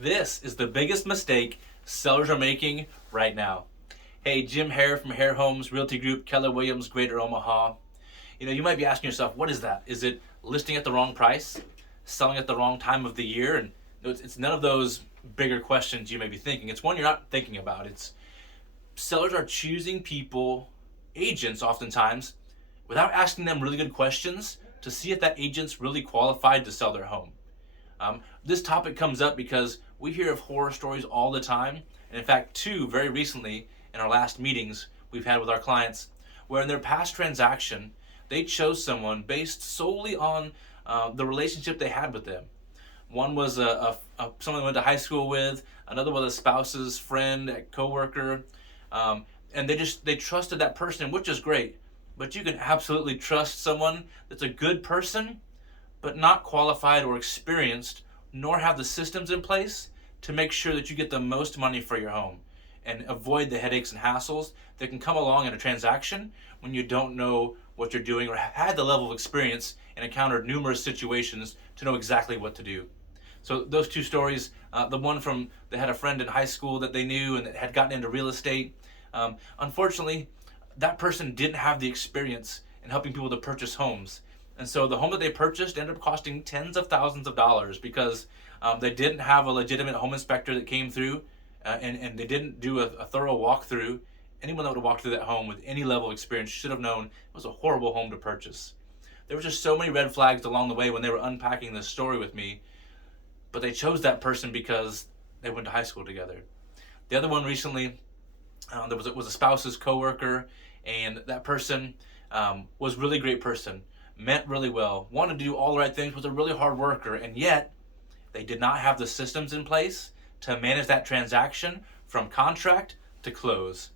This is the biggest mistake sellers are making right now. Hey, Jim Hare from Hare Homes Realty Group, Keller Williams, Greater Omaha. You might be asking yourself, what is that? Is it listing at the wrong price? Selling at the wrong time of the year? And it's none of those bigger questions you may be thinking. It's one you're not thinking about. It's sellers are choosing people, agents oftentimes, without asking them really good questions to see if that agent's really qualified to sell their home. This topic comes up because we hear of horror stories all the time, and in fact, two very recently in our last meetings we've had with our clients, where in their past transaction, they chose someone based solely on the relationship they had with them. One was someone they went to high school with, another was a spouse's friend, a coworker, and they trusted that person, which is great. But you can absolutely trust someone that's a good person, but not qualified or experienced, nor have the systems in place to make sure that you get the most money for your home and avoid the headaches and hassles that can come along in a transaction when you don't know what you're doing or have had the level of experience and encountered numerous situations to know exactly what to do. So those two stories, the one from they had a friend in high school that they knew and that had gotten into real estate. Unfortunately, that person didn't have the experience in helping people to purchase homes. And so the home that they purchased ended up costing tens of thousands of dollars because they didn't have a legitimate home inspector that came through and they didn't do a thorough walkthrough. Anyone that would have walked through that home with any level of experience should have known it was a horrible home to purchase. There were just so many red flags along the way when they were unpacking this story with me, but they chose that person because they went to high school together. The other one recently, there was a spouse's coworker, and that person was a really great person, meant really well, wanted to do all the right things, was a really hard worker, and yet they did not have the systems in place to manage that transaction from contract to close.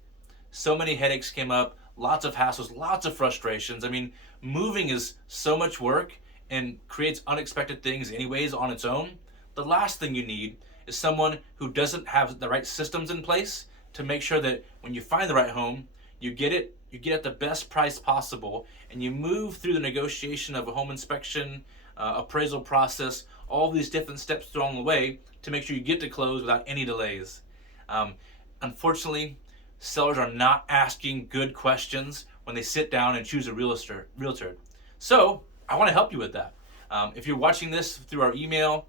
So many headaches came up, lots of hassles, lots of frustrations. I mean, moving is so much work and creates unexpected things anyways on its own. The last thing you need is someone who doesn't have the right systems in place to make sure that when you find the right home, you get at the best price possible, and you move through the negotiation of a home inspection, appraisal process, all these different steps along the way to make sure you get to close without any delays. Unfortunately, sellers are not asking good questions when they sit down and choose a realtor. So I want to help you with that. If you're watching this through our email,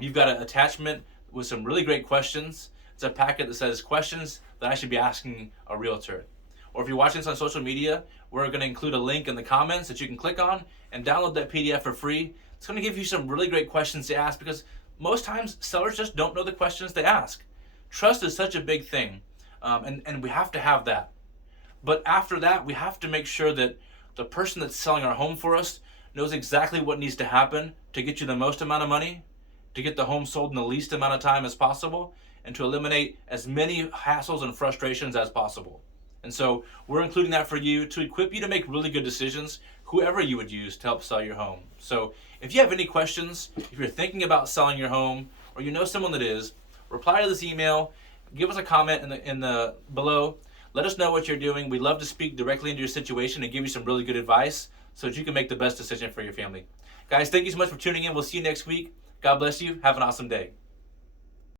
you've got an attachment with some really great questions. It's a packet that says questions that I should be asking a realtor. Or if you're watching this on social media, we're going to include a link in the comments that you can click on and download that PDF for free. It's going to give you some really great questions to ask because most times sellers just don't know the questions they ask. Trust is such a big thing, and we have to have that. But after that, we have to make sure that the person that's selling our home for us knows exactly what needs to happen to get you the most amount of money, to get the home sold in the least amount of time as possible, and to eliminate as many hassles and frustrations as possible. And so we're including that for you to equip you to make really good decisions, whoever you would use to help sell your home. So if you have any questions, if you're thinking about selling your home, or you know someone that is, reply to this email, give us a comment in the below. Let us know what you're doing. We'd love to speak directly into your situation and give you some really good advice so that you can make the best decision for your family. Guys, thank you so much for tuning in. We'll see you next week. God bless you. Have an awesome day.